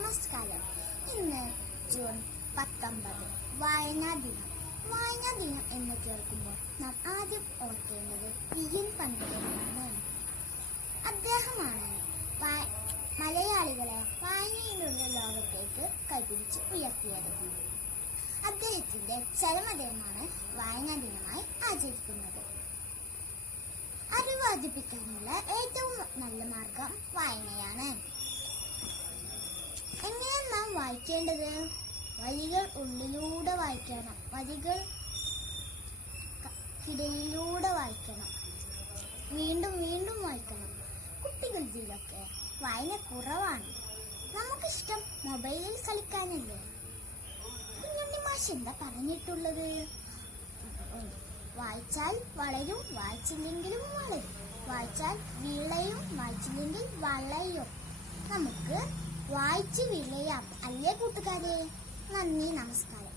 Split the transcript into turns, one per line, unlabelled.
നമസ്കാരം. ഇന്ന് ജൂൺ പത്തൊമ്പത് വായനാ ദിനം വായനാ ദിനം എന്ന് കേൾക്കുമ്പോൾ നാം ആദ്യം ഓർക്കേണ്ടത് എൻ പണിക്കരാണ് അദ്ദേഹമാണ് മലയാളികളെ വായനയിലുള്ള ലോകത്തേക്ക് കൈപിടിച്ച് ഉയർത്തിയത്. അദ്ദേഹത്തിന്റെ ചരമദിനമാണ് വായനാ ദിനമായി ആചരിക്കുന്നത്. അറിവ് വർദ്ധിപ്പിക്കാനുള്ള ഏറ്റവും നല്ല മാർഗം വായനയാണ്.
വായിക്കേണ്ടത്? വരികൾ ഉള്ളിലൂടെ വായിക്കണം. വരികൾ കിടയിലൂടെ വായിക്കണം. വീണ്ടും വീണ്ടും വായിക്കണം. കുട്ടികൾ കുട്ടികളിലൊക്കെ വായന കുറവാണ്. നമുക്കിഷ്ടം മൊബൈലിൽ കളിക്കാനല്ലേ? കുഞ്ഞുണ്ണി മാഷ് എന്താ പറഞ്ഞിട്ടുള്ളത്? വായിച്ചാൽ വളരും വായിച്ചില്ലെങ്കിലും വളരും. വായിച്ചാൽ വിളയും വായിച്ചില്ലെങ്കിൽ വളയും. നമുക്ക് വായിച്ച് വിളയാം അല്ലേ കൂട്ടുകാരെ? നന്ദി നമസ്കാരം.